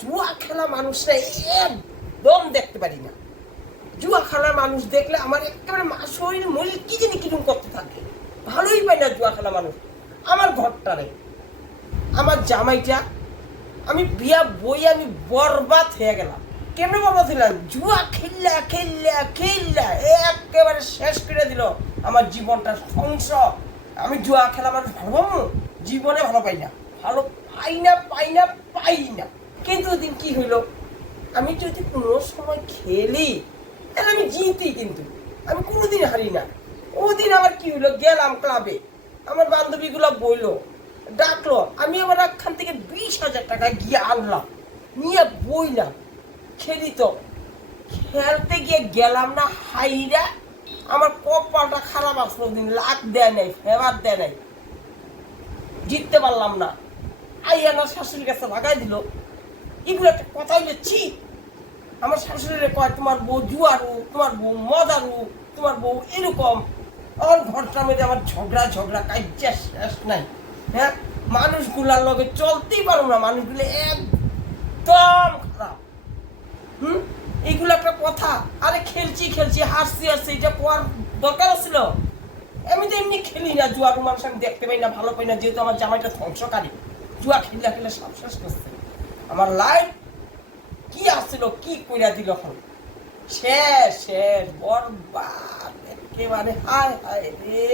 জুয়া খেলা মানুষরা একদম দেখতে পারি না। জুয়া খেলা মানুষ দেখলে আমার একেবারে শরীর মরিল কি জানি কিরকম করতে থাকে, ভালোই পাই না জুয়া খেলা মানুষ। আমার ঘরটারে আমার জামাইটা আমি বিয়া বই আমি বরবাদ হয়ে গেলাম। কেমন বরবাদ হইলাম? জুয়া খেললা খেললা খেললা একেবারে শেষ করে দিল আমার জীবনটা ধ্বংস। আমি জুয়া খেলা মানুষ ভালো জীবনে ভালো পাই না, ভালো পাই না পাই না পাই না। কিন্তু ওদিন কি হইলো, আমি যদি কোনো সময় খেলি তাহলে আমি জিতি, কিন্তু আমি কোনোদিন হারি না। ওদিন আবার কি হইলো, গেলাম ক্লাবে, আমার বান্ধবীগুলো বইলো ডাকলো, আমি আবার একখান থেকে 20,000 টাকা গিয়ে আনলাম, নিয়ে বইলাম খেলি। তো খেলতে গিয়ে গেলাম না হাইরা, আমার কপালটা খারাপ আসলো। দিন লাখ দেয় নাই, ফেভার দেয় নাই, জিততে পারলাম না। আইয়ানা শাশুড়ির কাছে ভাগাই দিল। এগুলো একটা কথা হইলেছি। আমার শাশুড়িরে কয় তোমার বউ জুয়ারু, তোমার বউ মজারু, তোমার বউ এরকম। আমার ঘরটার মধ্যে আমার ঝগড়া কাজ্যা শেষ নাই। হ্যাঁ, মানুষগুলার লগে চলতেই পারো না, মানুষগুলো একদম খারাপ। এইগুলো একটা কথা? আরে খেলছি হাসছি এটা কোয়ার দরকার ছিল? আমি তো এমনি খেলি না, জুয়ার মানুষ আমি দেখতে পাই না, ভালো পাই না, যেহেতু আমার জামাইটা ধ্বংসকারী। জুয়া খেলে সব শেষ করছে। আমার লাইফ কি আসছিল, কি কইরা দিল, শেষ বরবাদ একেবারে। হায় হায় রে।